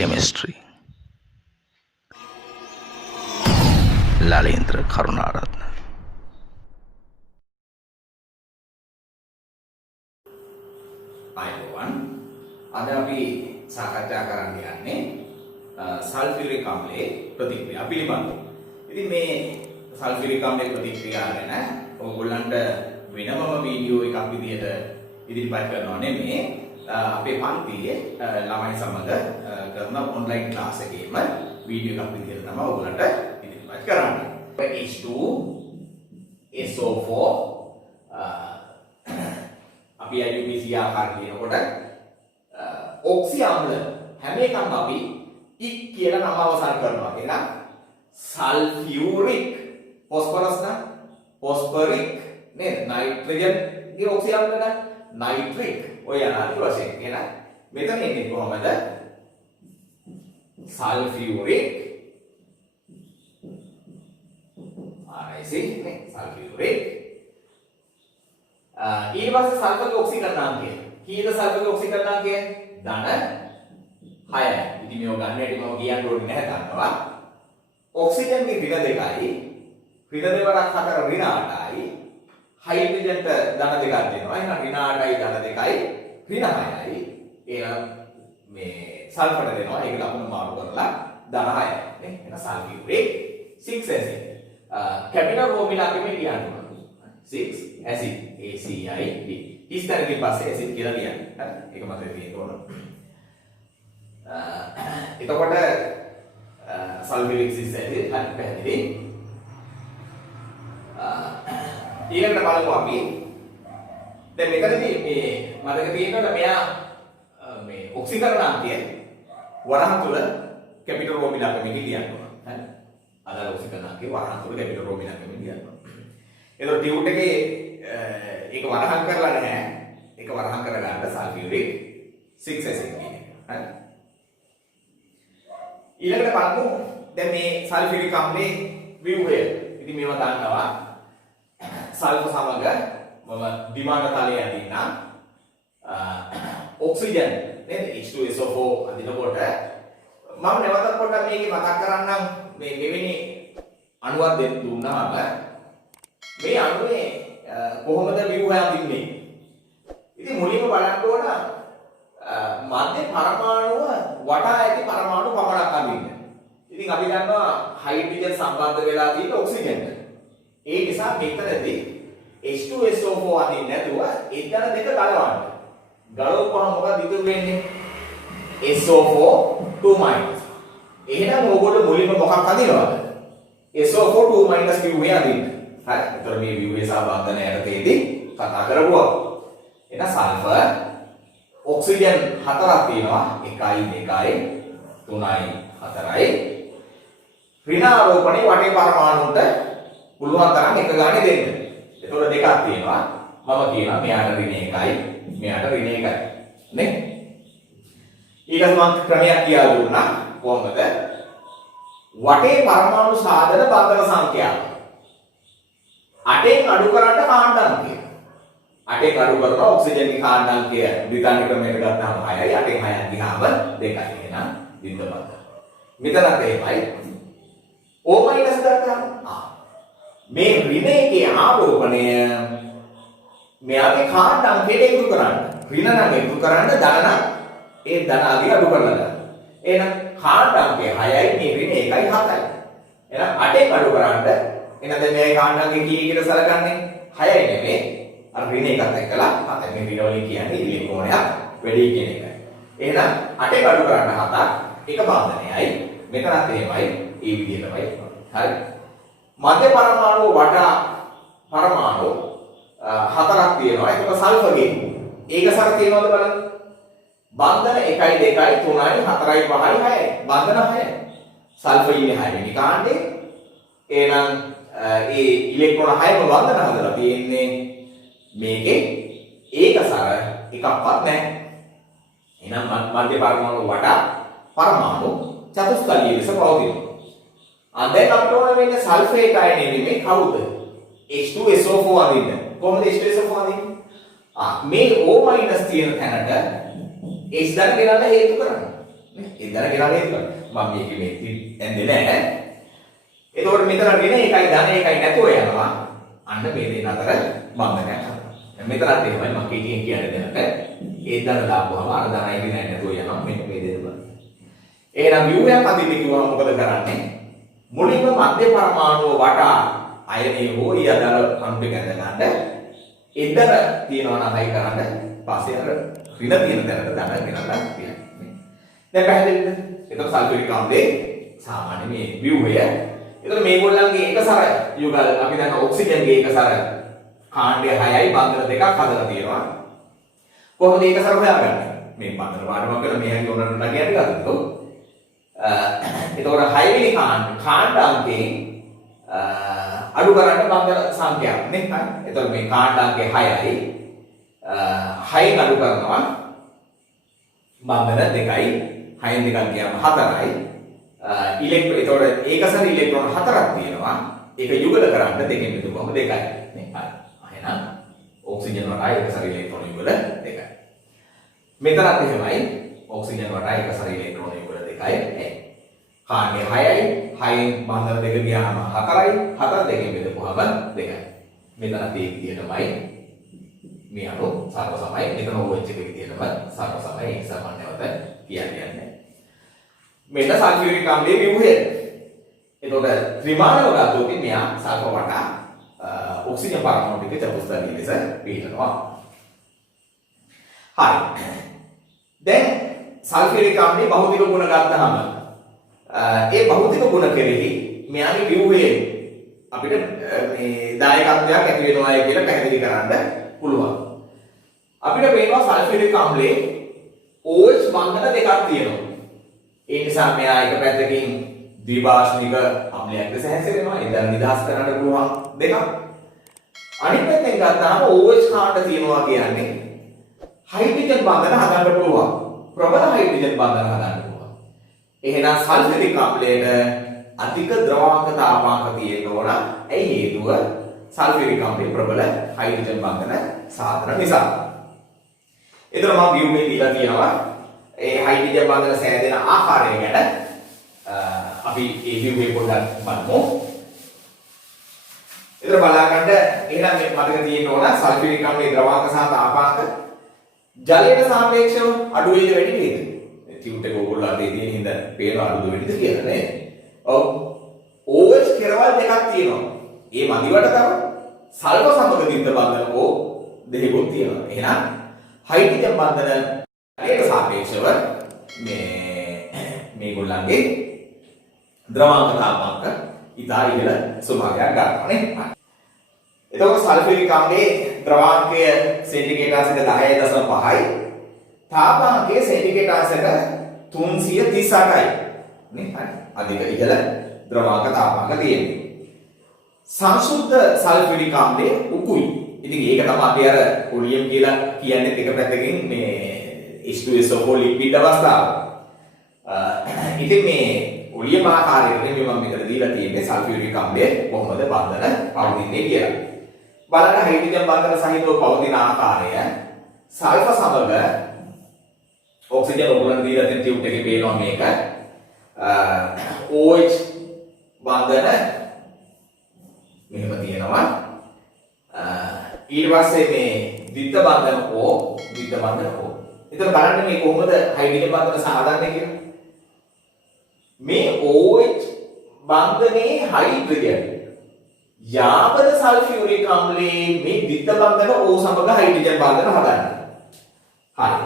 Chemistry. Lalendra Karunaratne. අයිබෝවන් අද අපි සාකච්ඡා කරන්න යන්නේ සල්ෆියුරික් අම්ලයේ ප්‍රතික්‍රියා පිළිබඳව. ඉතින් මේ සල්ෆියුරික් අම්ලයේ ප්‍රතික්‍රියා ගැන ඔයගොල්ලන්ට වෙනම වීඩියෝ එකක් විදිහට ඉදිරිපත් කරනවා නෙමෙයි. අපේ පන්තියේ ළමයි සමග කරන ඔන්ලයින් ක්ලාස් එකේම වීඩියෝ එකක් විදිහට තමයි ඔයගොල්ලන්ට ඉදිරිපත් කරන්නේ. H2SO4 අපි IUPAC ආකාර කියනකොට ඔක්සි අම්ල හැම එකම අපි ඉක් කියලා නම අවසන් කරනවා. එහෙනම් සල්ෆියුරික් ෆොස්ෆරස් නම් ෆොස්ෆරික් නේද? නයිට්‍රජන් ගේ ඔක්සි අම්ල නම් නයිට්‍රික් ඔය අනාදි වශයෙන්. එහෙනම් මෙතන එන්නේ කොහමද? සල්ෆියුරික් RIC නේ සල්ෆියුරික් ඊට පස්සේ සල්ෆර් ඔක්සිකරණාංකය. කීයද සල්ෆර් ඔක්සිකරණාංකය? ධන 6යි. ඉතින් මේව ගන්න හැටි මම කියන්න ඕනේ නැහැ දන්නවා. ඔක්සිජන්ගේ ඍණ 2යි. ඍණ දෙවරක් 4 ඍණ 8යි. හයිඩ්‍රජන්ට ධන 2ක් දෙනවා. එහෙනම් ඍණ 8යි ධන 2යි ඍණ 6යි. එහෙනම් මේ සල්ෆර් දෙනවා. ඒක ලකුණු මාරු කරලා ධන 6යි. නේ? එහෙනම් සල්ෆියුරික් 6 acid. කැපිටල් ෆෝමියුලා අපි කියන්න ඕනේ. 6 acid ACID. ඉස්තරකින් පස්සේ acid කියලා ලියන්න. හරි. ඒක මතක තියෙන්න ඕන. එතකොට සල්ෆියුරික් 6 acid හරි පැහැදිලි. ඊළඟට බලමු අපි දැන් මෙතනදී මේ මතක තියෙනවද මෙයා මේ ඔක්සිකරණාංකය වරහන් තුල කැපිටල් ෆෝමියුලා එකකින් ලියන්න ඕන. හරි. අදාළ ඔක්සිකරණාංකය වරහන් තුල කැපිටල් ෆෝමියුලා එකකින් ලියන්න ඕන. එතකොට ටියුට් එකේ ඒක වරහන් කරලා නැහැ. ඒක වරහන් කරගන්න සල්ෆියුරික් 6 acid කියන එක. හරි. ඊළඟට බලමු දැන් මේ සල්ෆියුරික් අම්ලයේ ව්‍යුහය. ඉතින් මේවා දන්නවා. සල්ෆර් සමග මම විමාන තලයේ අදින්නම්. ඔක්සිජන් නේද? H2SO4 අදිනකොට මම නැවතත් පොඩ්ඩක් මේකේ මතක් කරන්නම් මේ මෙවැනි අණුවක් දෙන්න දුන්නාම මේ අණුවේ කොහොමද ව්‍යුහය අඳින්නේ? ඉතින් මුලින්ම බලන්න ඕන මධ්‍ය පරමාණුව වටා ඇති පරමාණු පමණක් අඳින්න. ඉතින් අපි දන්නවා හයිඩ්‍රජන් සම්බන්ධ වෙලා තියෙන ඔක්සිජන්ට. ඒ නිසා මෙතනදී H2SO4 අඳින්න නැතුව එතන දෙක ගලවන්න. ගලවපුවම මොකද ඉතුරු වෙන්නේ? SO4 2-. එහෙනම් ඕගොල්ලෝ මුලින්ම මොකක් අඳිනවද? SO4 2- ව්‍යුහය අඳින්න. හරි. ඒතර මේ ව්‍යුහයේ සහභාගී යටතේදී කතා කරගුවා. එන සල්ෆර් ඔක්සිජන් 4ක් තියෙනවා. 1යි 2යි 3යි 4යි. ඍණාරෝපණේ වටේ පරමාණුන්ට පුළුවන් තරම් එක ගානේ දෙන්න. ඒතකොට දෙකක් තියෙනවා. මම කියනවා මෙයාට ඍණ 1යි මෙයාට ඍණ 1යි. නේ? ඊළඟ මම ක්‍රමයක් කියලා දුන්නා. කොහොමද? වටේ පරමාණු සාධන බන්ධන සංඛ්‍යාව 8න් අඩු කරන්න කාණ්ඩාංකය. 8න් අඩු කරන ඔක්සිජන්ගේ කාණ්ඩාංකය ද්විතාන ක්‍රමයට ගත්තාම 6යි. 8න් 6ක් ගියාම 2යි. එහෙනම් බිඳපත. මෙතනත් එහෙමයි. O- ගත්තාම මේ ඍණ එකේ ආරෝපණය මෙයාගේ කාණ්ඩාංකයට එකතු කරන්න. ඍණ නම් එකතු කරන්න ධන නම් ඒ ධන ආදී අඩු කරලා ගන්න. එහෙනම් කාණ්ඩාංකය 6යි මේ ඍණ 1යි 7යි. එහෙනම් 8න් අඩු කරන්න එහෙනම් දැන් මේ කාණ්ඩාංකය කී කියලා සලකන්නේ 6යි නෙමෙයි අර ඍණ එකත් එක්කලා 7යි. මේ ඍණ වලින් කියන්නේ ඉලෙක්ට්‍රෝනයක් වැඩි කියන එකයි. එහෙනම් 8න් අඩු කරන්න 7ක් එක බන්ධනයයි. මෙතනත් එහෙමයි ඒ විදිහටමයි. හරි. මධ්‍ය පරමාණු වටා පරමාණු 4ක් තියෙනවා. ඒක සල්ෆර්ගේ. ඒක සර තියෙනවද බලන්න. බන්ධන 1යි 2යි 3යි 4යි 5යි 6යි. බන්ධන 6යි. සල්ෆර් ඉන්නේ 6 වෙනි කාණ්ඩේ. එහෙනම් ඒ ඉලෙක්ට්‍රෝන 6ම බන්ධන හදලා තියෙන්නේ මේකේ ඒක සර එකක්වත් නැහැ. එහෙනම් මධ්‍ය පරමාණු වටා පරමාණු චතුස්තලීය ලෙස පවතිනවා. දැන් අපිට ඕන වෙන්නේ සල්ෆේට් අයනේ නෙමෙයි කවුද? H2SO4 අඳින්න. කොහොමද H2SO4 අඳින්නේ? මේ O- තියෙන තැනට H ධන ගෙනල්ලා හේතු කරන්න. ඒ දැන ගෙනාවේ කියලා. මම මේක මේ එන්නේ නැහැ. එතකොට මෙතන ගෙන එකයි ධන එකයි නැතුව යනවා. අන්න මේ දෙන්න අතර බන්ධනයක් හදනවා. මෙතනත් එහෙමයි මම කීකින් කියන්නේ දැනට. ඒ ධන දාපුවම අර ධනයි ගෙන නැතුව යනවා. මෙන්න මේ දෙන්න බලන්න. එහෙනම් ව්‍යුහයක් අදින්න කිව්වම මොකද කරන්නේ? මුලින්ම මධ්‍ය පරමාණුව වටා අයනේ හෝ ඊ අදාළ අණු දෙක ඇඳ ගන්න. එතන තියනවා නම් හයි කරන්න පස්සේ අර ඍණ තියෙන තැනට ධන ගෙනල්ලා තියන්න. දැන් පැහැදිලිද? එතකොට සල්ෆියුරික් ආම්ලයේ සාමාන්‍ය මේ ව්‍යුහය. එතකොට මේගොල්ලන්ගේ එකසර යුගල් අපි දන්න ඔක්සිජන්ගේ එකසර කාණ්ඩය 6යි බන්ධන දෙකක් හදලා තියෙනවා. කොහොමද එකසර හොයාගන්නේ? මේ බන්ධන පාඩමක් කරලා මෙයන්ගේ උනන නගියට ගත්තොත් එතකොට 6 වෙනි කාණ්ඩාංකයෙන් අඩු කරන්න බන්ධන සංඛ්‍යාවක් නේ. හරි. එතකොට මේ කාණ්ඩාංකය 6යි. 6න් අඩු කරනවා බන්ධන 2යි. 6න් දෙකක් ගියාම 4යි. ඉලෙක්ට්‍රෝන එතකොට ඒකසර ඉලෙක්ට්‍රෝන 4ක් තියෙනවා. ඒක යුගල කරන්න දෙකෙන් බෙදුවම 2යි. නේ. හරි. එහෙනම් ඔක්සිජන් වටා ඒකසර ඉලෙක්ට්‍රෝන යුගල 2යි. මෙතනත් එහෙමයි. ඔක්සිජන් වටා ඒකසර ඉලෙක්ට්‍රෝන යුගල 2යි. කාණ්ඩය 6යි. 6න් බන්ධන 2 ගියාම 4යි. 4 දෙකෙන් බෙදපුවම 2යි. මෙතන තියෙන්නේ විදියටමයි මේ අණු සර්ව සමයි. මෙතන OH එක විදියටම සර්ව සමයි. ඒ සමානවත කියන්නේ. මෙන්න සල්ෆියුරික් ආම්ලයේ ව්‍යුහය. එතකොට ත්‍රිමාණව ගත්තොත් මෙයා සල්ෆර් වටා ඔක්සිජන් පරමාණු ටික චතුස්තරී ලෙස පිළිනවා. හරි. දැන් සල්ෆියුරික් ආම්ලයේ භෞතික ගුණ ගත්තාම ඒ භෞතික ගුණ කෙරෙහි මෙයාගේ ව්‍යුහයේ අපිට මේ දායකත්වයක් ඇති වෙනවා කියලා පැහැදිලි කරන්න පුළුවන්. අපිට පේනවා සල්ෆියුරික් ආම්ලයේ OH බන්ධන දෙකක් තියෙනවා. ඒ නිසා මෙයා එක පැත්තකින් ද්විභාෂණික අම්ලයක් ලෙස හැසිරෙනවා. ඉතින් නිදහස් කරන්න පුළුවන් දෙකක්. අනිත් පැත්තෙන් ගත්තාම OH කාණ්ඩ තියෙනවා කියන්නේ හයිඩ්‍රජන් බන්ධන හදන්න පුළුවන්. ප්‍රබල හයිඩ්‍රජන් බන්ධන හදන්න පුළුවන්. එහෙනම් සල්ෆියුරික් ආම්ලයට අධික ද්‍රවාංක තාපාංක තියෙන්න ඕන. ඒ හේතුව සල්ෆියුරික් ආම්ලයේ ප්‍රබල හයිඩ්‍රජන් බන්ධන සාධන නිසා. ඒතර මම ව්‍යුහේ දීලා තියෙනවා. ඒ හයිඩ්‍රජන් බන්ධන සෑදෙන ආකාරය ගැන අපි ඒ ව්‍යුහේ පොඩ්ඩක් බලමු. ඒතර බලාගන්න එහෙනම් මේ මතක තියෙන්න ඕන සල්ෆියුරික් ආම්ලයේ ද්‍රවාංක සහ තාපාංක ජලයට සාපේක්ෂව අඩු වේද වැඩි වේද? ටියුට් එක ඕගොල්ලෝ අතේ තියෙන හින්දා පේන අඩුද වැඩිද කියලා නේ. ඔව්. OH කෙරවල් දෙකක් තියෙනවා. ඒ මදිවට තව සල්ෆර් සමග දිත්ත බන්ධන O දෙකක් තියෙනවා. එහෙනම් හයිඩ්‍රජන් බන්ධන ජලයට සාපේක්ෂව මේගොල්ලන්ගේ ද්‍රවාංක තාපාංක ඉතා ඉහළ ස්වභාවයක් ගන්නවා නේ. එතකොට සල්ෆියුරික් ආම්ලයේ ද්‍රවාංකය සෙන්ටිග්‍රේඩ් 10.5යි තාපාංකය සෙන්ටිග්‍රේඩ් 338යි නේ. හරි. අධික ඉහළ ද්‍රවාංක තාපාංක තියෙනවා. සංසුද්ධ සල්ෆියුරික් ආම්ලයේ උකුයි. ඉතින් ඒක තමයි අපි අර පොලියම් කියලා කියන්නේ එක පැත්තකින් මේ H2SO4 ලිපිඩ් අවස්ථාව. ඉතින් මේ පොලියම් ආකාරයට මේ මම මෙතන දීලා තියෙන්නේ සල්ෆියුරික් ආම්ලයේ කොහොමද බන්ධන පවතින්නේ කියලා. බලන්න හයිඩ්‍රජන් බන්ධන සහිතව පවතින ආකාරය සල්ෆර් සමග ඔක්සිජන් ඔගොල්ලන් දීලා තියෙන ටියුට් එකේ පේනවා මේක. OH බන්ධන මෙහෙම තියෙනවා. ඊට පස්සේ මේ ද්විත්ව බන්ධන O ද්විත්ව බන්ධන O. එතන බලන්න මේ කොහොමද හයිඩ්‍රජන් බන්ධන සාධාරණ කියලා. මේ OH බන්ධනයේ හයිඩ්‍රජන් යාපන සල්ෆියුරික් ආම්ලයේ මේ ද්විත්ව බන්ධන O සමග හයිඩ්‍රජන් බන්ධන හදන්න. හරි.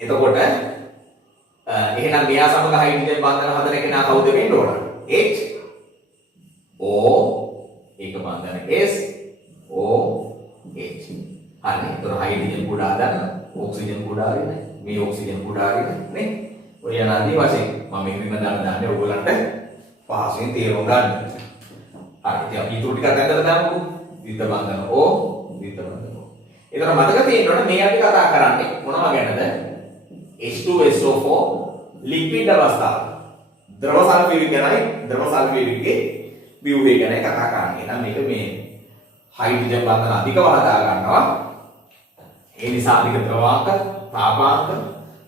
එතකොට එහෙනම් මෙයා සමග හයිඩ්‍රජන් බන්ධන හදන කෙනා කවුද වෙන්න ඕන? H O ඒක බන්ධන S O H. හරි. එතකොට හයිඩ්‍රජන් කුඩා දාන්න ඔක්සිජන් කුඩා වෙන්නේ. මේ ඔක්සිජන් කුඩා වෙන්නේ නේ. ඔය යනාදී වශයෙන් මම මේක දාන්නේ ඔයගොල්ලන්ට පහසුවෙන් තේරුම් ගන්න. හරි. ඉතින් අපි ඊටු ටිකක් ඇඳලා දාමුකෝ. ද්විත්ව බන්ධන O ද්විත්ව බන්ධන O. එතන මතක තියෙන්න ඕනේ මේ අපි කතා කරන්නේ මොනවා ගැනද? H2SO4 ලිපිඩ් අවස්ථාව. ද්‍රව සල්ෆියුරික් ගැනයි ද්‍රව සල්ෆියුරික්ගේ ව්‍යුහය ගැන කතා කරන්නේ. එහෙනම් මේක මේ හයිඩ්‍රජන් බන්ධන අධිකව හදා ගන්නවා. ඒ නිසා අධික ද්‍රවාංක, තාපාංක,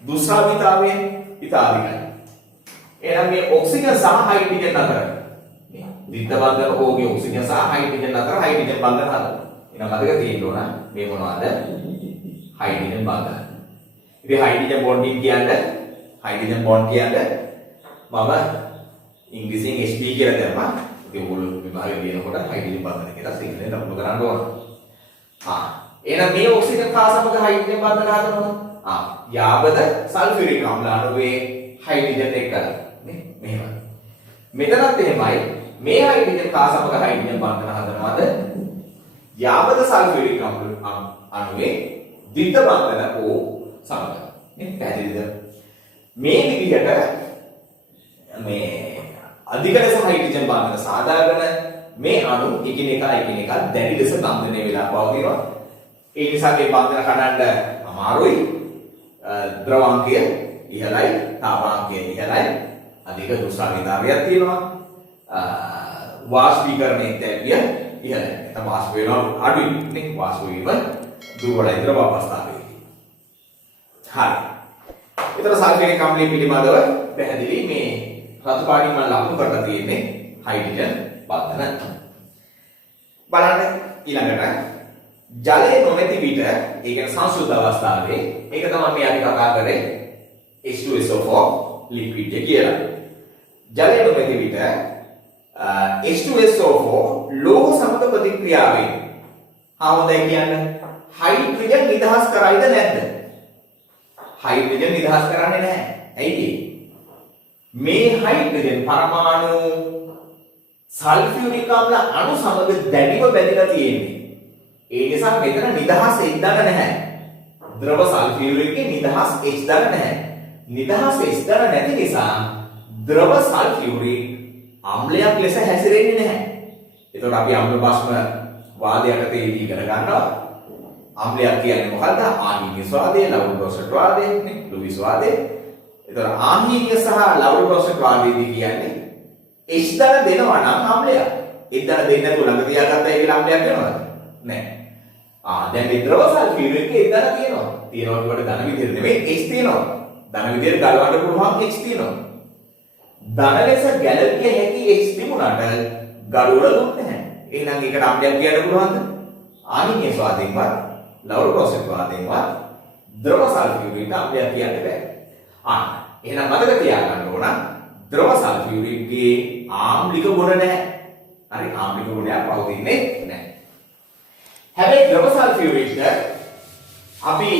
දුෂ්‍රාවිතාවය ඉතාලිකයි. එහෙනම් මේ ඔක්සිජන් සහ හයිඩ්‍රජන් අතර ද්විත්ව බන්ධන ඕගේ ඔක්සිජන් සහ හයිඩ්‍රජන් අතර හයිඩ්‍රජන් බන්ධන හදනවා. එහෙනම් මතක තියෙන්න ඕන මේ මොනවද? හයිඩ්‍රජන් බන්ධන. ඉතින් හයිඩ්‍රජන් බොන්ඩින් කියන්නේ හයිඩ්‍රජන් බොන්ඩ් කියන්නේ මම ඉංග්‍රීසියෙන් Hb කියලා දැම්මා. ඉතින් ඕගොල්ලෝ විභාගයේ ලියනකොට හයිඩ්‍රජන් බන්ධන කියලා සිංහලෙන් ලකුණු කරන්න ඕන. එහෙනම් මේ ඔක්සිජන් කා සමග හයිඩ්‍රජන් බන්ධන හදනවා. යාබද සල්ෆියුරික් අම්ල අණුවේ හයිඩ්‍රජන් එක්කලා නේ මෙහෙම. මෙතනත් එහෙමයි මේ හයිඩ්‍රජන් කා සමග හයිඩ්‍රජන් බන්ධන හදනවාද? යාබද සල්ෆියුරික් අණුවේ ද්විත්ව බන්ධන O සමග නේ පැහැදිලිද? මේ විදිහට මේ අධික ලෙස හයිඩ්‍රජන් බන්ධන සාදාගෙන මේ අණු එකිනෙකා දැඩි ලෙස බන්ධනය වෙලා පවතිනවා. ඒ නිසා මේ බන්ධන කඩන්න අමාරුයි. ද්‍රවාංකය ඉහළයි, තාපාංකය ඉහළයි, අධික දුෂ්‍රාවිතාවයක් තියෙනවා. වාෂ්පීකරණයේ තැබිය ඉහළයි. නැත්නම් වාෂ්ප වෙනවා අඩුයි නේ. වාෂ්ප වීම දුර්වලයි ද්‍රව අවස්ථාවේදී. හරි. ඒතර සල්ෆියුරික් අම්ලය පිළිබඳව පැහැදිලි මේ රතු පාටින් මම ලකුණු කරලා තියෙන්නේ හයිඩ්‍රජන් බන්ධන. බලන්න ඊළඟට ජලය නොමැති විට ඒ කියන්නේ සංසුද්ධ අවස්ථාවේ ඒක තමයි මේ අපි කතා කරේ H2SO4 ලික්විඩ් කියලා. ජලය නොමැති විට H2SO4 ලෝහ සමග ප්‍රතික්‍රියාවෙන් ආවදයි කියන්නේ හයිඩ්‍රජන් නිදහස් කරයිද නැද්ද? හයිඩ්‍රජන් නිදහස් කරන්නේ නැහැ. ඇයි මේ හයිඩ්‍රජන් පරමාණු සල්ෆියුරික් අම්ල අණු සමග දැඩිව බැඳලා තියෙන්නේ. ඒ නිසා මෙතන නිදහස් H දාලා නැහැ. ද්‍රව සල්ෆියුරික්ගේ නිදහස් H දාලා නැහැ. නිදහස් H දාලා නැති නිසා ද්‍රව සල්ෆියුරික් අම්ලයක් ලෙස හැසිරෙන්නේ නැහැ. එතකොට අපි අම්ල භස්ම වාදයට තේරී ඉගෙන ගන්නවා. අම්ලයක් කියන්නේ මොකද්ද? ආහීනිය ස්වාදය, ලවුල් බ්‍රොෂට් වාදය, නේ? ලුයිස් වාදය. එතකොට ආහීනිය සහ ලවුල් බ්‍රොෂට් වාදයේදී කියන්නේ H දාලා දෙනවා නම් අම්ලයක්. H දාලා දෙන්නේ නැතුව ළඟ තියාගත්තා ඒක අම්ලයක් වෙනවද? නැහැ. දැන් මේ ද්‍රව සල්ෆියුරික් එක දාලා තියෙනවා. තියෙනවා කියවට ධන විදියට නෙමෙයි H තියෙනවා. ධන විදියට ගලවන්න පුළුවන් H තියෙනවා. ධන ලෙස ගැළපිය හැකි H තිබුණාට ගලවල දුන්නේ නැහැ. එහෙනම් ඒකට අම්ලයක් කියන්න පුළුවන්ද? ආහීනිය ස්වාදයෙන්වත් ලවුල් බ්‍රොෂට් වාදයෙන්වත් ද්‍රව සල්ෆියුරික් අම්ලයක් කියන්න බෑ. එහෙනම් මතක තියාගන්න ඕන ද්‍රව සල්ෆියුරික්ගේ ආම්ලික ගුණ නැහැ. හරි ආම්ලික ගුණයක් පවතින්නේ නැහැ. හැබැයි ද්‍රව සල්ෆියුරික් අපි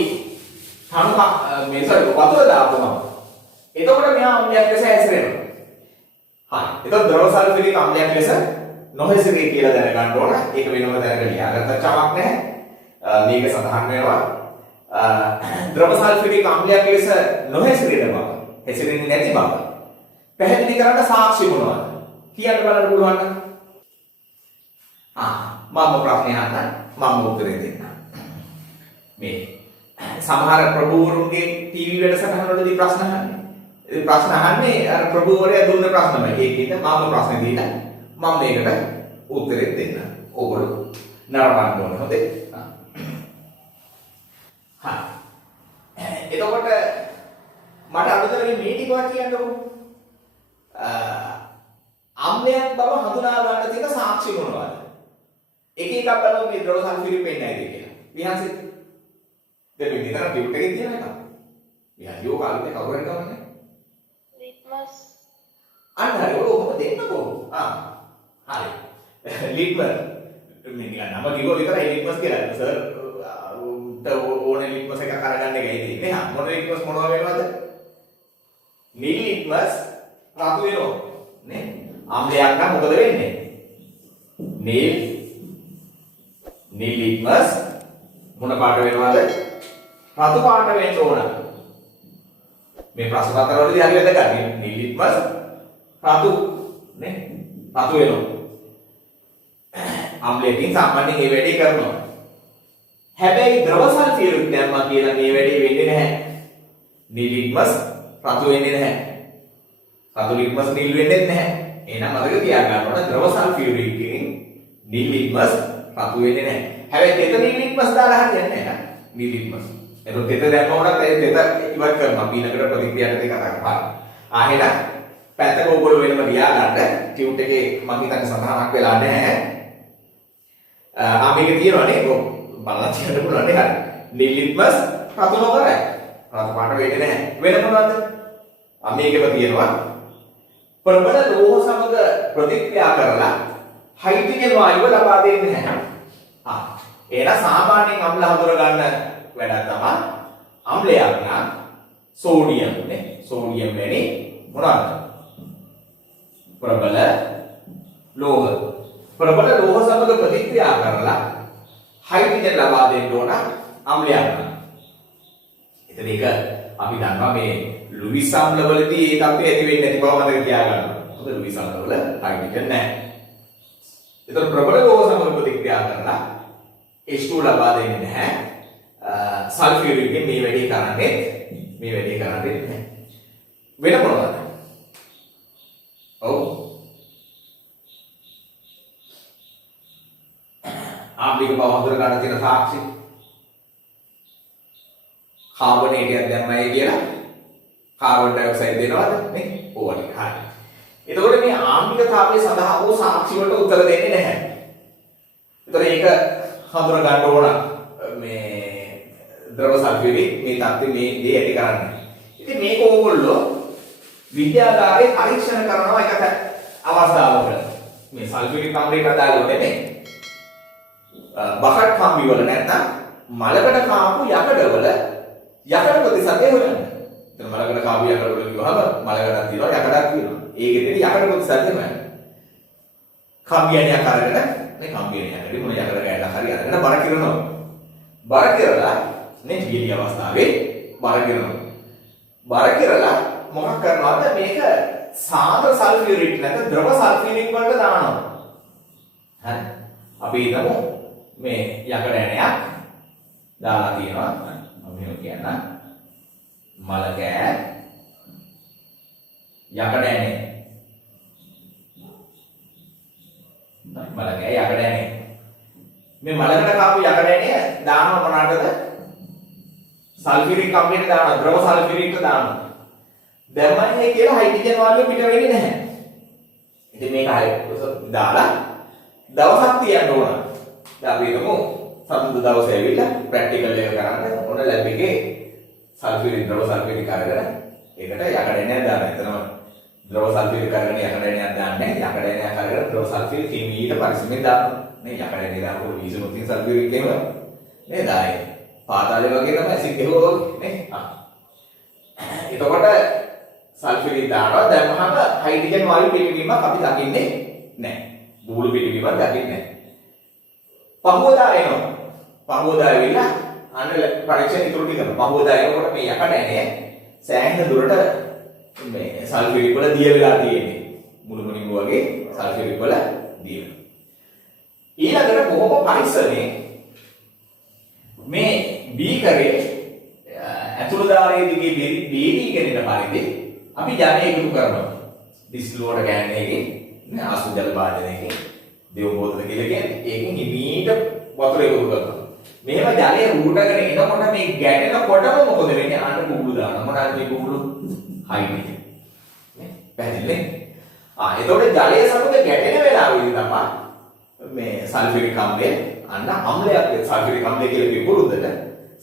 වතුර දාපුවම එතකොට මෙයා අම්ලයක් ලෙස හැසිරෙනවා. හරි. එතකොට ද්‍රව සල්ෆියුරික් අම්ලයක් ලෙස නොහැසිරෙයි කියලා දැනගන්න ඕන. ඒක වෙනම දැනග ලියාගත්ත කමක් නැහැ. මේක සඳහන් වෙනවා. ද්‍රව සල්ෆියුරික් අම්ලයක් ලෙස නොහැසිරෙන බව, හැසිරෙන්නේ නැති බව පැහැදිලි කරන්න සාක්ෂි මොනවද? කියන්න බලන්න පුළුවන් නම්. මම ප්‍රශ්නේ අහන්න මම උත්තරේ දෙන්න. මේ සමහර ප්‍රභූවරුන්ගේ ටීවී වැඩසටහන් වලදී ප්‍රශ්න අහන්නේ. ඒ ප්‍රශ්න අහන්නේ අර ප්‍රභූවරයා දුන්න ප්‍රශ්නමයි. ඒකෙන් මම ප්‍රශ්නේ දීලා මම මේකට උත්තරේ දෙන්න. ඕගොල්ලෝ නරඹන්න ඕනේ. හොඳේ. එතකොට මට අලුතෙන් මේ ටිකවත් කියන්නකෝ. අම්ලයක් බව හඳුනා ගන්න තියෙන සාක්ෂි මොනවද? එක එකක් බලමු මේ ද්‍රව සල්ෆියුරික් වෙන්නේ නැද්ද කියලා. විහාසෙත් දැන් මේ විතර ටියුට් එකේ තියෙන එක. විහාස යෝ කාලේ කවුරු හරි ගමන්නේ. ලිට්මස්. අන්න හරි ඔය දෙන්නකෝ. හරි. ලිට්මස්. මේ නිකන් නම කිව්වොත් විතරයි ලිට්මස් කියලා. සර් ඕනේ ලිට්මස් එකක් අරගන්න එකයි තියෙන්නේ. මොන ලිට්මස් මොනවා වෙනවද? නිල් ලිට්මස් රතු වෙනවා. නේ? අම්ලයක් නම් මොකද වෙන්නේ? නිල් ලිට්මස් මොන පාට වෙනවද? රතු පාට වෙන්න ඕන. මේ ප්‍රශ්න පත්‍ර වලදී හරි වැදගත්. නිල් ලිට්මස් රතු නේ? රතු වෙනවා. අම්ලයෙන් සාමාන්‍යයෙන් මේ වැඩේ කරනවා. හැබැයි ද්‍රව සල්ෆියුරික් දැම්මා කියලා මේ වැඩේ වෙන්නේ නැහැ. නිල් ලිට්මස් රතු වෙන්නේ නැහැ. රතු ලිට්මස් නිල් වෙන්නේ නැහැ. එහෙනම් මතක තියාගන්න ඕන ද්‍රව සල්ෆියුරික්ගෙන් නිල් ලිට්මස් රතු වෙන්නේ නැහැ. හැබැයි තෙත නිල් ලිට්මස් දාලා හරියන්නේ නැහැ. නිල් ලිට්මස්. එතකොට තෙත දැම්ම උනත් ඒ තෙත ඉවත් කරනවා. අපි ඊළඟට ප්‍රතික්‍රියාවට කතා කරා. එහෙනම් පැත්තක ඕගොල්ලෝ වෙනම ලියා ගන්න. ටියුට් එකේ මම හිතන්නේ සඳහනක් වෙලා නැහැ. මේක තියෙනවනේ. ඔව් බලලා කියන්න පුළුවන් නේ. හරි. නිලිත්මස් රතු නොකරයි. රතු පාට වෙන්නේ නැහැ. වෙන මොනවද? මේකෙම තියෙනවා. ප්‍රබල ලෝහ සමග ප්‍රතික්‍රියා කරලා හයිඩ්‍රජන් වායුව ලබා දෙන්නේ නැහැ. එහෙනම් සාමාන්‍යයෙන් අම්ල හඳුර ගන්න වැඩක් තමයි අම්ලයක් නම් සෝඩියම් නේ. සෝඩියම් වෙන්නේ මොනවාද? ප්‍රබල ලෝහ. ප්‍රබල ලෝහ සමග ප්‍රතික්‍රියා කරලා හයිඩ්‍රජන් ලබා දෙන්න ඕන අම්ලයක් නම්. එතන ඒක අපි දන්නවා මේ ලුයිස් අම්ලවලදී ඒ තත්ත්වය ඇති වෙන්නේ නැති බව මතක තියාගන්න. මොකද ලුයිස් අම්ලවල හයිඩ්‍රජන් නැහැ. එතන ප්‍රබල ලෝහ සමග ප්‍රතික්‍රියා කරලා H2 ලබා දෙන්නේ නැහැ. සල්ෆියුරික්ගෙන් මේ වැඩේ කරන්නේ නැහැ. වෙන මොනවද? ඔව්. ආම්ලික බව හඳුන ගන්න තියෙන සාක්ෂි. කාබනේටයක් දැම්මයි කියලා කාබන් ඩයොක්සයිඩ් දෙනවද නේ? ඕවනේ. හරි. එතකොට මේ ආම්ලිකතාවය සඳහා වූ සාක්ෂි වලට උත්තර දෙන්නේ නැහැ. එතකොට ඒක හඳුන ගන්න ඕන මේ ද්‍රව සල්ෆියුරික් මේ තත්ත්වෙ මේ දේ ඇති කරන්නේ. ඉතින් මේක ඕගොල්ලෝ විද්‍යාගාරේ පරීක්ෂණ කරනවා එක අවස්ථාවක. මේ සල්ෆියුරික් අම්ලයට අදාළව නෙමෙයි. බකට් කම්බි වල නැත්නම් මලකට කාපු යකඩවල යකඩ ප්‍රතිශතය හොයන්න. එතන මලකට කාපු යකඩ වල කිව්වහම මලකටක් තියෙනවා යකඩක් තියෙනවා. ඒකෙදී යකඩ ප්‍රතිශතය හොයන්න. කම්බියනියක් අරගෙන මේ කම්බියනියකදී මොන යකඩ කෑල්ලක් හරි අරගෙන බර කිරනවා. බර කිරලා නේ පිළිලි අවස්ථාවේ බර කිරනවා. බර කිරලා මොකක් කරනවද මේක සාන්ද්‍ර සල්ෆියුරික් නැත්නම් ද්‍රව සල්ෆියුරික් වලට දානවා. හරි. අපි හිතමු මේ යකඩ ඇණයක් දාලා තියෙනවා. මම මෙහෙම කියන්න. මල කෑ යකඩ ඇණේ. මල කෑ යකඩ ඇණේ. මේ මලකට කාපු යකඩ ඇණේ දානවා මොනකටද? සල්ෆියුරික් අම්ලයට දානවා. ද්‍රව සල්ෆියුරික්ට දානවා. දැම්මයි කියලා හයිඩ්‍රජන් වායුව පිට වෙන්නේ නැහැ. ඉතින් මේක හරි දාලා දවසක් තියන්න ඕන. දැන් අපි හිතමු සතුටු දවසේ ඇවිල්ලා ප්‍රැක්ටිකල් එක කරන්න ඕන ලැබ් එකේ සල්ෆියුරික් ද්‍රව සල්ෆියුරික් අරගෙන ඒකට යකඩ ඇණයක් දානවා. එතනම ද්‍රව සල්ෆියුරික් අරගෙන යකඩ ඇණයක් දාන්නේ. යකඩ ඇණයක් අරගෙන ද්‍රව සල්ෆියුරික් හිමීට පරිස්සමෙන් දානවා. මේ යකඩ ඇණේ දානකොට වීසුමුතින් සල්ෆියුරික් එහෙම නේ දායි. පාතාලේ වගේ තමයි ඇසිඩ් එක වගේ නේ. එතකොට සල්ෆියුරික් දානවා. දැම්මහම හයිඩ්‍රජන් වායු පිටවීමක් අපි දකින්නේ නැහැ. බූලු පිටවීමක් දකින්නේ නැහැ. පහුවදා එනවා. පහුවදා ඇවිල්ලා අන්න පරීක්ෂණ ඉතුරු ටික කරනවා. පහුවදා එනකොට මේ යකඩ ඇණේ සෑහෙන දුරට මේ සල්ෆියුරික් වල දිය වෙලා තියෙන්නේ. මුළුමනින්ම වගේ සල්ෆියුරික් වල දිය. ඊළඟට කොහොම පරිස්සමෙන් මේ බීකරේ ඇතුළදාරයේ දිගේ බේරීගෙන යන පරිදි අපි ජලය එකතු කරනවා. ඩිස්ලෝඩ ගෑන් එකේ ආසු ජල භාජනයකින් දෙව බෝතල කියලා කියන්නේ ඒකෙන් හිමීට වතුර එකතු කරනවා. මෙහෙම ජලය රූටගෙන එනකොට මේ ගැටෙනකොටම මොකද වෙන්නේ? ආන්න කුඹුළු දානවා. මොනවාද මේ කුඹුළු? හයිඩ්‍රජන්. නේ? පැහැදිලිද? එතකොට ජලය සමග ගැටෙන වෙලාවෙදී තමයි මේ සල්ෆියුරික් අම්ලය අන්න අම්ලයක් සල්ෆියුරික් අම්ලය කියලා කියපු පුරුද්දට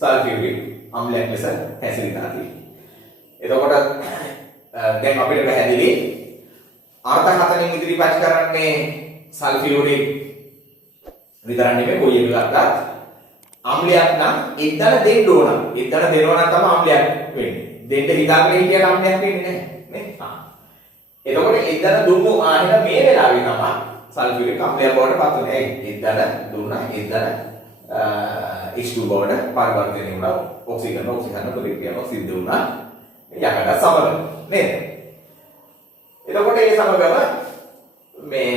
සල්ෆියුරික් අම්ලයක් ලෙස හැසිරෙනවා තියෙන්නේ. එතකොට දැන් අපිට පැහැදිලි අර්ථකථනයෙන් ඉදිරිපත් කරන්නේ සල්ෆියුරික් විතර නෙමෙයි කොයි එක ගත්තත් අම්ලයක් නම් එක්දන දෙන්න ඕන. එක්දන දෙනවා නම් තමයි අම්ලයක් වෙන්නේ. දෙන්න හිතාගෙන හිටියට අම්ලයක් වෙන්නේ නැහැ නේ. එතකොට එක්දන දුන්නු ආයෙත් මේ වෙලාවේ තමයි සල්ෆියුරික් අම්ලයක් බවට පත් වෙන්නේ. එක්දන දුන්නා එක්දන H2 බවට පරිවර්තනය වුණා. ඔක්සිජන් ප්‍රතික්‍රියාවක් සිද්ධ වුණා. යකඩ සමග නේද? එතකොට ඒ සමගම මේ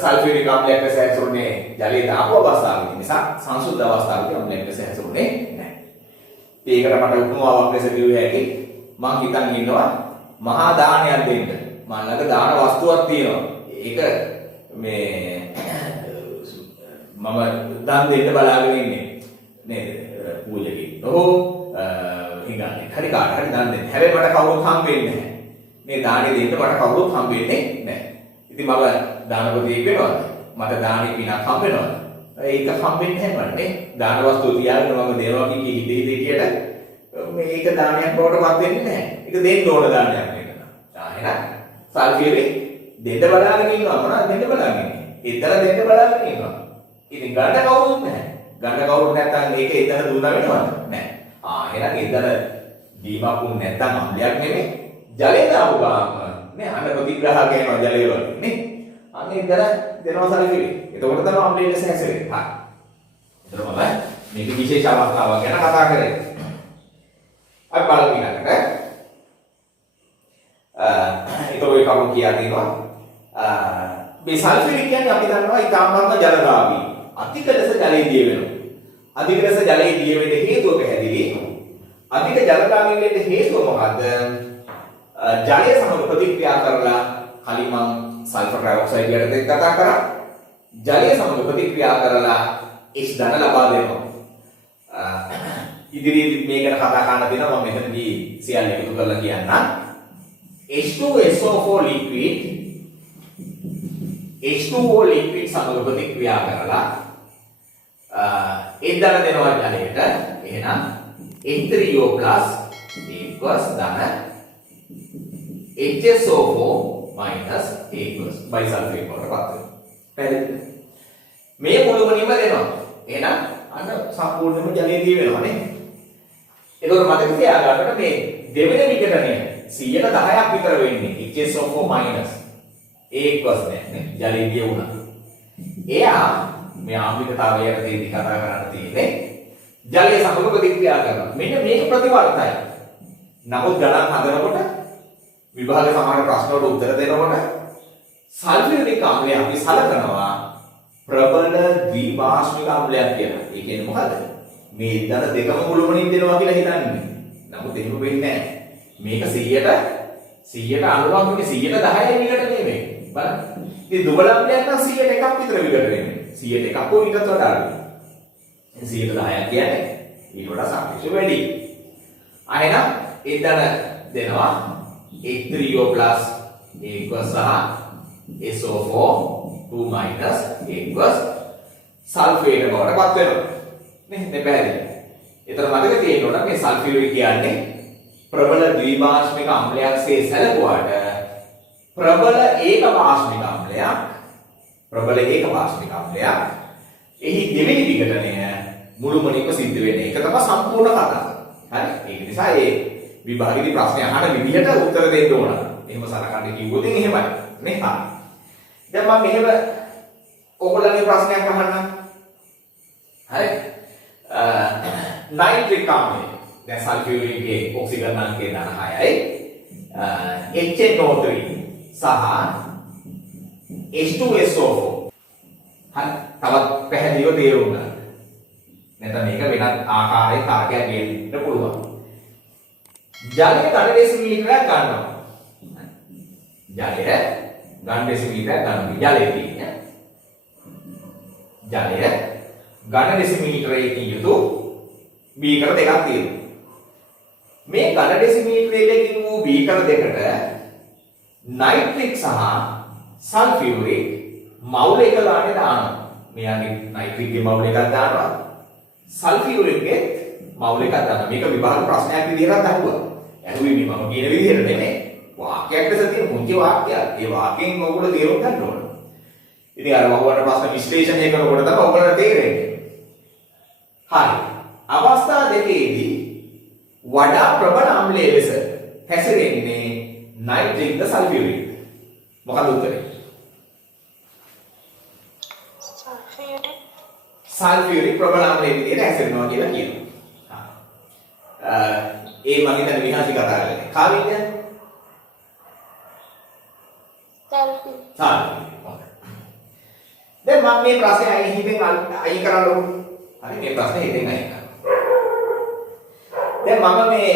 සල්ෆියුරික් අම්ලයක් ලෙස හැසිරුනේ ජලයේ දාපු අවස්ථාවේදී නිසා සංසුද්ධ අවස්ථාවේදී අම්ලයක් ලෙස හැසිරුනේ නැහැ. ඒකට මට උපමාවක් ලෙස කිව්වේ හැකි මං හිතන් ඉන්නවා මහා දානයක් දෙන්න. මම ළඟ දාන වස්තුවක් තියෙනවා. ඒක මේ මම දන් දෙන්න බලාගෙන ඉන්නේ. නේද? පූජකෙක්නෝ හිඟන්නේ හරි කාට හරි දන් දෙන්න. හැබැයි මට කවුරුත් හම්බෙන්නේ නැහැ. මේ දානෙ දෙන්න මට කවුරුත් හම්බෙන්නේ නැහැ. ඉතින් මම දානපතියෙක් වෙනවද? මට දානෙ පිනක් හම්බ වෙනවද? ඒක හම්බෙන්නේ නැහැ මට නේ. දාන වස්තුව තියාගෙන මම දෙනවා කිය හිතේ මේක දානයක් බවටපත් වෙන්නේ නැහැ. ඒක දෙන්න ඕන දානයක් නේද? එහෙනම් සල්ෆියරේ දෙන්න බලාගෙන ඉන්නවා මොනවද දෙන්න බලාගෙන ඉන්නේ? එතන දෙන්න බලාගෙන ඉන්නවා. ඉතින් ගන්න කවුරුත් නැහැ. ගන්න කවුරුත් නැත්නම් මේක එතන දුන්නා වෙනවද? නැහැ. එහෙනම් එතන දීමක් උන් නැත්නම් අම්ලයක් නෙමෙයි. ජලේ දාපු ගාම නේ අන්න ප්‍රතිග්‍රහ කරනවා ජලය වගේ නේ. අන්න එතන දෙනවා සල්ෆියරේ. එතකොට තමයි අම්ලයේ ලෙස හැසිරෙන්නේ. හරි. එතකොට මම මේක විශේෂ අවස්ථාවක් ගැන කතා කරේ. අපි බලමු ඊළඟට. ඒක ඔය කවුරු කියා දෙනවා. මේ සල්ෆියුරික් කියන්නේ අපි දන්නවා ඊටාත්ම ජලදාවී. අධික ලෙස ජලයේ දිය වෙනවා. අධික ලෙස ජලයේ දිය වෙන්න හේතුව පැහැදිලි. අධික ජලදාවී වෙන්න හේතුව මොකද්ද? ජලය සමග ප්‍රතික්‍රියා කරලා කලින් මම සල්ෆර් ඩයොක්සයිඩ් ගැන කතා කරා. ජලය සමග ප්‍රතික්‍රියා කරලා H ධන ලබා දෙනවා. ඉදිරියේ මේ ගැන කතා කරන්න දෙනවා මම මෙතනදී සියල්ල එකතු කරලා කියන්නම්. H2SO4 liquid H2O liquid සමග ප්‍රතික්‍රියා කරලා ඒ ධන දෙනවා ජලයට. එහෙනම් H3O+ equals ධන HSO4 equals බයිසල්ෆේට් වලට පත් වෙනවා. පැහැදිලිද? මේ මුලමනින්ම දෙනවා. එහෙනම් අන්න සම්පූර්ණයෙන්ම ජලයේ දී වෙනවා නේ. එතකොට මතක තියාගන්න මේ දෙවෙනි විකටනය 10% විතර වෙන්නේ HSO4- equals නේ ජලයේ දී වුණා. එයා මේ ආම්ලිකතාවය යටතේදී කතා කරන්න තියෙන්නේ ජලයේ සමග ප්‍රතික්‍රියා කරනවා. මෙන්න මේක ප්‍රතිවර්තයි. නමුත් ගණන් හදනකොට විභාග සමාන ප්‍රශ්න වලට උත්තර දෙනකොට සල්ෆියුරික් අම්ලය අපි සලකනවා ප්‍රබල ද්විභාෂ්මික අම්ලයක් කියලා. ඒ කියන්නේ මොකද? මේ ඉන්ධන දෙකම මුළුමනින් දෙනවා කියලා හිතන්නේ. නමුත් එහෙම වෙන්නේ නැහැ. මේක 100ට අනුරාම මේ 110යි විකට නෙමෙයි. බලන්න. ඉතින් දුබල අම්ලයක් නම් 100ට එකක් විතර විකට වෙන්නේ. 100ට එකක් හෝ ඊටත් වඩා අඩුයි. 110ක් කියන්නේ ඊට වඩා සාපේක්ෂව වැඩි. එහෙනම් ඉන්ධන දෙනවා H3O+ equals SO4 2- equals sulphate බවට පත් වෙනවා. නේ පැහැදිලි. ඒතර මතක තියෙන්න ඕන මේ සල්ෆියුරික් කියන්නේ ප්‍රබල ද්විභාෂ්මික අම්ලයක්සේ සැලකුවාට ප්‍රබල ඒකභාෂ්මික අම්ලයක්. ප්‍රබල ඒකභාෂ්මික අම්ලයක්. එහි දෙවෙනි විඝටනය මුළුමනින්ම සිද්ධ වෙන්නේ. ඒක තමයි සම්පූර්ණ කතාව. හරි. ඒක නිසා මේ විභාගයේ ප්‍රශ්න අහන විදිහට උත්තර දෙන්න ඕන. එහෙම සලකන්න කිව්වොත් එහෙමයි. නේ? හරි. දැන් මම මෙහෙම ඔයගොල්ලන්ගේ ප්‍රශ්නයක් අහන්නම්. හරි. නයිට්‍රික් ආම්ලය. දැන් සල්ෆියුරික්ගේ ඔක්සිජන් අංකය 16යි. HNO3 සහ H2SO4. හරි. තවත් පැහැදිලිව තේරුම් ගන්න. නැත්නම් මේක වෙනත් ආකාරයක කාර්යයක් දෙන්න පුළුවන්. ජලයේ ඝන ඩෙසිමිලිටරයක් ගන්නවා. ජලයේ ඝන ඩෙසිමිලිටරයක් ගන්නවා. ජලයේ තියෙන ජලය ඝන ඩෙසිමිලිටරයකින් යුතු බීකර දෙකක් තියෙනවා. මේ ඝන ඩෙසිමිලිටරයකින් වූ බීකර දෙකට නයිට්‍රික් සහ සල්ෆියුරික් මවුල් එක ගානේ දානවා. මෙයාගේ නයිට්‍රික්ගේ මවුල් එකක් දානවා. සල්ෆියුරික්ගේ මවුල් එකක් දානවා. මේක විභාග ප්‍රශ්නයක් විදිහට අහුවා. ඇහුවේ මේ මම කියන විදිහට නෙමෙයි. වාක්‍යයක් දැස තියෙන පුංචි වාක්‍යයක්. ඒ වාක්‍යයෙන් ඔයගොල්ලෝ තේරුම් ගන්න ඕන. ඉතින් අර වහුවට ප්‍රශ්න විශ්ලේෂණය කරනකොට තමයි ඔයගොල්ලන්ට තේරෙන්නේ. හරි. අවස්ථා දෙකේදී වඩා ප්‍රබල අම්ලයේ ලෙස හැසිරෙන්නේ නයිට්‍රික්ද සල්ෆියුරික්ද? මොකද උත්තරේ? සල්ෆියුරික් ප්‍රබල අම්ලයේ විදිහට හැසිරෙනවා කියලා කියනවා. ඒ මම හිතන්නේ විහාසි කතා කරන්නේ. කාවින්ද? සල්ෆියුරික්. දැන් මම මේ ප්‍රශ්නේ අයින් කරන්න ඕනේ. හරි මේ ප්‍රශ්නේ හිතෙන් අයින් කරන්න. දැන් මම මේ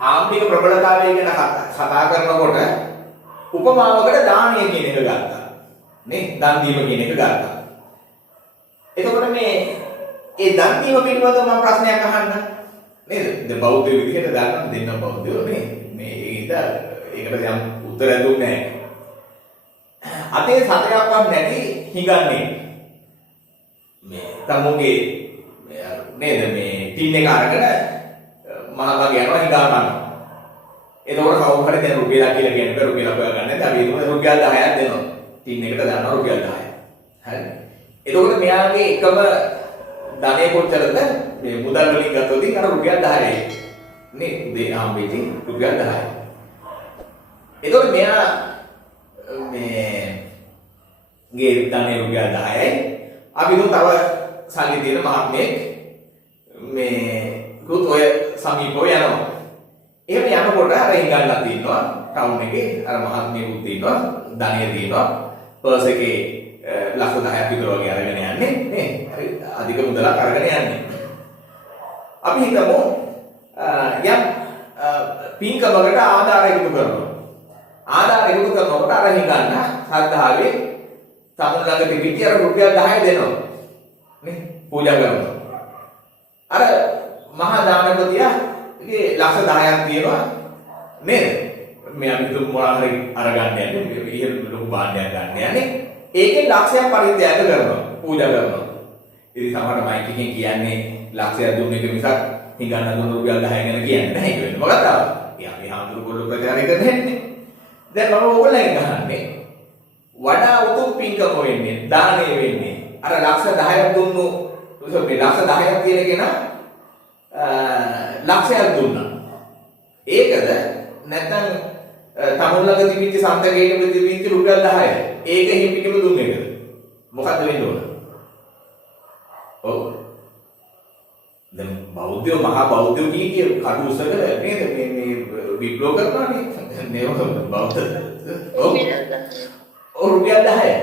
ආම්ලික ප්‍රබලතාවය ගැන කතා කරනකොට උපමාවකට දානය කියන එක ගත්තා. නේ? දන් දීම කියන එක ගත්තා. එතකොට මේ ඒ දන් දීම පිළිබඳව මම ප්‍රශ්නයක් අහන්න. නේද? දැන් බෞද්ධ විදිහට දාන්න දෙන්න බෞද්ධයෝ නේ. මේ ඒකට යම් උත්තර දුන්නේ නැහැ. අතේ සතයක්වත් නැති හිඟන්නේ. මේ තමුගේ නේද මේ ටින් එක අරගෙන මහාගේ යනවා හිඟා ගන්නවා. එතකොට කවුරු හරි දැන් රුපියලක් කියලා කියන්නේ රුපියලක් හොයා ගන්න නැත්නම් අපි හිතමු රුපියල් 10ක් දෙනවා. ටින් එකට දානවා රුපියල් 10ක්. හරි. එතකොට මෙයාගේ එකම ධනෙ කොච්චරද මේ මුදල් වලින් ගත්තොත් අර රුපියල් 10යි. නේ දෙන හම්බෙච්චි රුපියල් 10යි. එතකොට මෙයා මේ ගේ ධනෙ රුපියල් 10යි. අපි තව සල්ලි දෙන මහත්මයෙක් මේ කුත් ඔය සමීපව යනවා. එහෙම යනකොට අර හිඟන්නක් තියෙනවා ටවුන් එකේ අර මහත්මියකුත් තියෙනවා ධනෙ තියෙනවා පර්ස් එකේ ලක්ෂ 10ක් විතර වගේ අරගෙන යන්නේ නේ හරි අධික මුදලක් අරගෙන යන්නේ අපි හිතමු යම් පින්කමකට ආධාර එකතු කරනකොට අර හිඟන්න ශ්‍රද්ධාවේ තමුන් ළඟ තිබිච්ච අර රුපියල් 10 දෙනවා නේ පූජා කරනවා අර මහා දානපතියාගේ ලක්ෂ 10ක් තියෙනවා නේද මේ අපි තුන් මොනවා හරි අරගන්න යන්නේ ඉහළ ලොකු භාණ්ඩයක් ගන්න යන්නේ ඒකෙන් ලක්ෂයක් පරිත්‍යාග කරනවා පූජා කරනවා ඉතින් සමහර මයික් එකෙන් කියන්නේ ලක්ෂයක් දුන්න එක මිසක් හිඟන්න දුන්න රුපියල් 10 ගැන කියන්නේ නැහැ ඒක වෙන්නේ මොකක්ද අපි හාමුදුරු ගොල්ලෝ ප්‍රචාරය කරන්නේ දැන් මම ඕගොල්ලන් ගහන්නේ වඩා උතුම් පින්කම වෙන්නේ දානෙ වෙන්නේ අර ලක්ෂ 10ක් දුන්නු මේ ලක්ෂ 10ක් තියෙන කෙනා ලක්ෂයක් දුන්නා. ඒකද නැත්නම් තමුන් ළඟ තිබිච්ච සම්තකේට තිබිච්ච රුපියල් 10යි. ඒක හිපිටම දුන්න එකද? මොකද්ද වෙන්න ඕන? ඔව්. දැන් බෞද්ධයෝ මහා බෞද්ධයෝ කිය කඩු උසක නේද මේ විප්ලව කරනවානේ. නේද බෞද්ධ. ඔව්. ඔව් රුපියල් 10යි.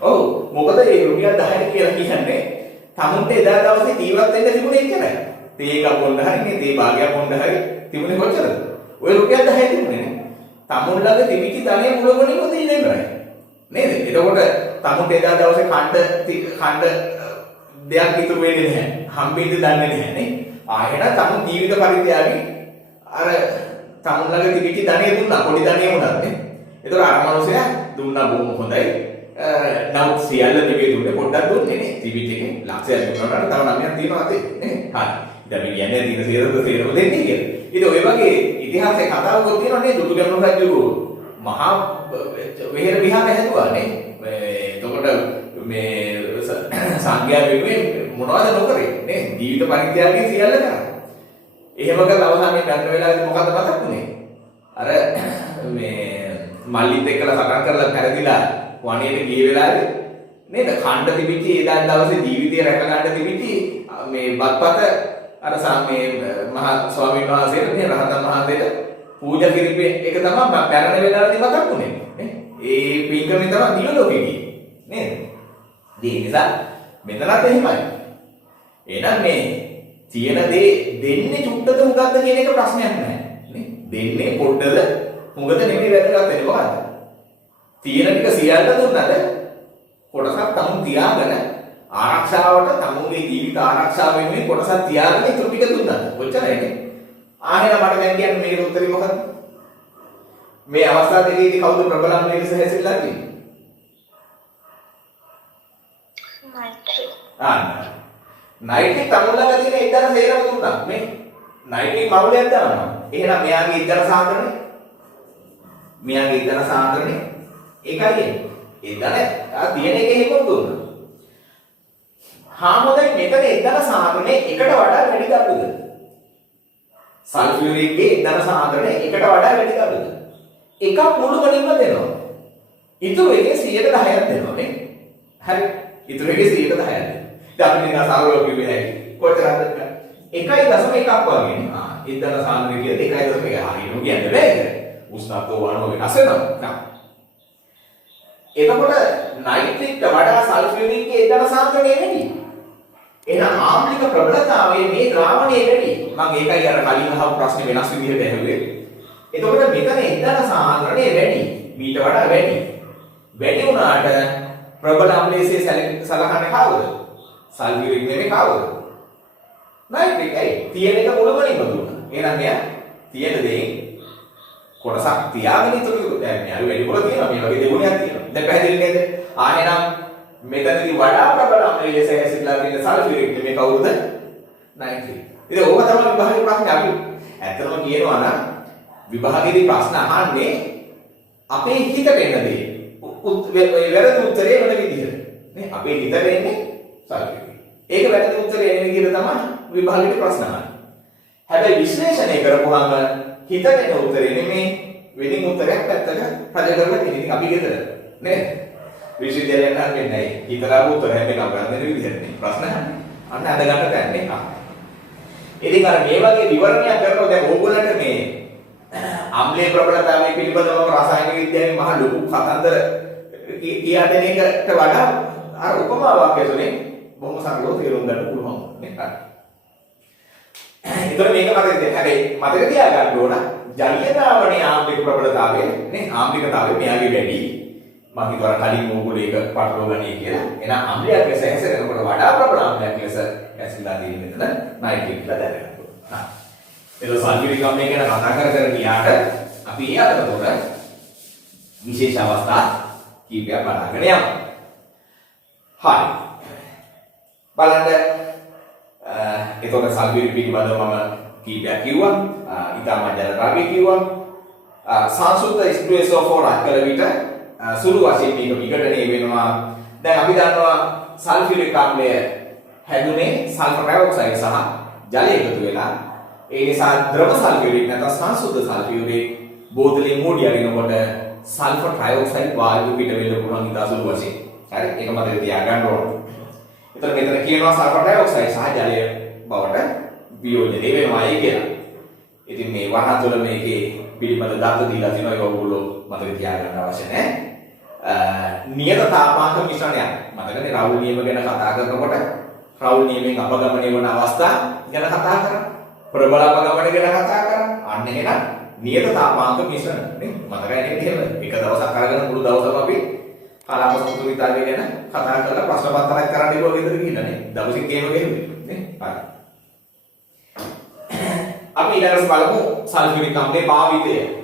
ඔව් මොකද මේ රුපියල් 10 කියලා කියන්නේ තමුන්ට එදා දවසේ ජීවත් වෙන්න තිබුණේ එච්චරයි. තේ එකක් බොන්න හරි නේ තේ භාගයක් බොන්න හරි තිබුණේ කොච්චරද? ඔය රුපියල් 10 තිබුණේ නේ. තමුන් ළඟ තිබිච්ච ධනෙ මුලගොනින් උදින්න ඉවරයි. නේද? එතකොට තමුන්ට එදා දවසේ ඛණ්ඩ දෙයක් ඉතුරු වෙන්නේ නැහැ. හම්බෙන්න දන්නේ නැහැ නේ. ආයෙත් තමුන් ජීවිත පරිත්‍යාගී අර තමුන් ළඟ තිබිච්ච ධනෙ දුන්නා පොඩි ධනෙ වුණා නේ. ඒතකොට අර මනුස්සයා දුන්නා බොහොම හොඳයි. නමුත් සියල්ල නෙවෙයි දුන්නේ පොඩ්ඩක් දුන්නේ නේ. තිබිච්ච එකේ ලක්ෂයක් දුන්නාට තව 9ක් තියෙනවා අතේ නේ. හරි. දැන් මේ කියන්නේ තියෙන සේරම දෙන්නේ කියලා. ඉතින් ඔය වගේ ඉතිහාසයේ කතාවකුත් තියෙනවා නේ දුටුගැමුණු රජු මහා වෙහෙර විහාර හැදුවා නේ. එතකොට මේ සංඝයා වෙනුවෙන් මොනවද නොකරේ නේ? ජීවිත පරිත්‍යාගයෙන් සියල්ල කරා. එහෙම කරලා අවසානයේ ගන්න වෙලාවේදී මොකද මතක් වුනේ? අර මේ මල්ලිත් එක්කලා සටන් කරලා පෙරදිලා වණේට ගිය වෙලාවේ නේද ඛණ්ඩ තිබිච්ච එදා දවසේ ජීවිතය රැක ගන්න තිබිච්ච මේ බත්පත අර මේ මහා ස්වාමීන් වහන්සේට මේ රහතන් වහන්සේට පූජා කිරීමේ එක තමයි පැරණ වෙලාවේදී මතක් වුනේ නේ ඒ පින්කමෙන් තමයි දිව ලෝකෙ ගියේ නේද ඒ නිසා මෙතනත් එහෙමයි එහෙනම් මේ තියෙන දේ දෙන්නේ චුට්ටද හුඟක්ද කියන එක ප්‍රශ්නයක් නැහැ නේ දෙන්නේ පොඩ්ඩද හුඟද නෙමෙයි වැදගත් වෙන්නේ මොකද්ද තියෙන ටික සියල්ල දුන්නද කොටසක් තමුන් තියාගෙන ආරක්ෂාවට තමුන්ගේ ජීවිත ආරක්ෂාව වෙනුවෙන් කොටසක් තියාගෙන ඉතුරු ටික දුන්නද කොච්චරයිනේ ආයෙත් මට දැන් කියන්න මේක උත්තරේ මොකක්ද මේ අවස්ථාව දෙකේදී කවුද ප්‍රබලම ලෙස හැසිරලා තියෙන්නේ නයිටි තමුන් ළඟ තියෙන ඉදර සේරම දුන්නා මේ නයිටි මවුලයක් දානවා එහෙනම් මෙයාගේ ඉදර සාන්ද්‍රණය ඒකයි එදා තියෙන එකේ හිමුත් දුන්නා. හාමුදුරනේ මෙතන එදා සාන්ද්‍රණය එකට වඩා වැඩි කරුද? සල්ෆියුරික්ගේ එදා සාන්ද්‍රණය එකට වඩා වැඩි කරුද? එකක් මුළුමනින්ම දෙනවා. ඉතුරු එකේ 10% දෙනවා නේ. හරි. ඉතුරු එකේ 10% දෙනවා. දැන් අපි නිකන් සාරව කිව්වේ නැහැ. කොච්චරද? 1.1ක් වගේ. එදා සාන්ද්‍රණය කියන්නේ 1.1 හරියම කියන්නේ බෑ. උෂ්ණත්වය වano වෙනස් වෙනවා. එතකොට නයිට්‍රික්ට වඩා සල්ෆියුරික්ගේ එදා සාන්ද්‍රණය වැඩි. එහෙනම් ආම්ලික ප්‍රබලතාවයේ මේ ද්‍රාවණය වැඩි. මම ඒකයි අර කලින් අහපු ප්‍රශ්නේ වෙනස් විදිහට ඇහුවේ. එතකොට මෙතන එදා සාන්ද්‍රණය වැඩි. මීට වඩා වැඩි. වැඩි වුණාට ප්‍රබල අම්ලයේසේ සලකන්නේ කවුද? සල්ෆියුරික් නෙමෙයි කවුද? නයිට්‍රික්. ඒ තියෙන එක මුලමනින්ම දුන්නා. එහෙනම් මෙයා තියෙන දේ කොටසක් තියාගෙන ඉතුරු දැන් මෙයාට වැඩිපුර තියෙනවා. මේ වගේ දෙගුණයක් තියෙනවා. දැන් පැහැදිලි නේද? එහෙනම් මෙතනදී වඩා ප්‍රබල අම්ලයේ ලෙස හැසිරලා තියෙන සල්ෆියුරික් නෙමෙයි කවුද? නයිට්‍රික්. ඉතින් ඕක තමයි විභාගයේ ප්‍රශ්නේ අපි ඇත්තටම කියනවා නම් විභාගයේදී ප්‍රශ්න අහන්නේ අපේ හිතට එන දේ. වැරදි උත්තරේ වෙන විදිහට. නේ අපේ හිතට එන්නේ සල්ෆියුරික්. ඒක වැරදි උත්තරේ එන විදිහට තමයි විභාගයේ ප්‍රශ්න අහන්නේ. හැබැයි විශ්ලේෂණය කරපුවාම හිතට එන උත්තරේ නෙමෙයි වෙනින් උත්තරයක් පැත්තක රජ කරලා තියෙන. ඉතින් අපි ගෙදර නේද? විශ්වවිද්‍යාලයෙන් හරියන්නේ නැහැ. හිතලා උත්තර හැම එකම ගන්න දෙන විදිහට නේ ප්‍රශ්න අහන්නේ. අන්න අද ගන්න තැන්නේ. ඉතින් අර මේ වගේ විවරණයක් කරනකොට දැන් ඕගොල්ලන්ට මේ අම්ලයේ ප්‍රබලතාවය පිළිබඳව රසායන විද්‍යාවේ මහ ලොකු කතන්දර කියා දෙන එකට වඩා අර උපමාවක් ඇතුලේ බොහොම සරලව තේරුම් ගන්න පුළුවන් නේ. ඒතර මේක මතක තියාගන්න ඕන ජලීය ද්‍රාවණයේ ආම්ලික ප්‍රබලතාවය නේ ආම්ලිකතාවය මෙයාගේ වැඩි. මම හිතුවා කලින් ඕගොල්ලෝ ඒක පටලවා ගන්නේ කියලා. එහෙනම් අම්ලයක් ලෙස හැසිරෙනකොට වඩා ප්‍රබල අම්ලයක් ලෙස හැසිරලා තියෙන මෙතන නයිට්‍රික් කියලා දැනගන්න ඕන. ඒක සල්ෆියුරික් අම්ලය ගැන කතා කර ගියාට අපි ඒ අතරතුර විශේෂ අවස්ථා කීපයක් බලාගෙන යමු. හරි. බලන්න එතකොට සල්ෆියුරික් පිළිබඳව මම කීපයක් කිව්වා. ඊටම ජල ද්‍රව්‍ය කිව්වා. සංසුද්ධ H2SO4 අත් කළ විට සුළු වශයෙන් මේක විඝටනය වෙනවා. දැන් අපි දන්නවා සල්ෆියුරික් අම්ලය හැදුනේ සල්ෆර් ඩයොක්සයිඩ් සහ ජලය එකතු වෙලා. ඒ නිසා ද්‍රව සල්ෆියුරික් නැත්නම් සංසුද්ධ සල්ෆියුරික් බෝතලේ මූඩි අරිනකොට සල්ෆර් ඩයොක්සයිඩ් වායුව පිට වෙන්න පුළුවන් ඉතා සුළු වශයෙන්. හරි ඒක මතක තියාගන්න ඕන. එතන මෙතන කියනවා සල්ෆර් ඩයොක්සයිඩ් සහ ජලය බවට වියෝජනය වෙනවායි කියලා. ඉතින් මේ වරහ තුළ මේකේ පිළිබඳ දත දීලා තියෙනවා ඒක ඔයගොල්ලෝ මතක තියාගන්න අවශ්‍ය නැහැ. නියත තාපාංක මිශ්‍රණයක්. මතකනේ රවුල් නියම ගැන කතා කරනකොට රවුල් නියමෙන් අපගමනය වන අවස්ථා ගැන කතා කරා. ප්‍රබල අපගමන ගැන කතා කරා. අන්න එහෙනම් නියත තාපාංක මිශ්‍රණ නේ. මතකයි නේද එහෙම? එක දවසක් අරගෙන මුළු දවසම අපි කලාප සම්පූර්ණතාවය ගැන කතා කරලා ප්‍රශ්න පත්‍රයක් කරන්න ඉවර ගෙදර ගිහිල්ලා නේ. දවසින් ගේම ගෙවුවේ නේ. හරි. අපි ඊළඟට බලමු සල්ෆියුරික් අම්ලයේ භාවිතය.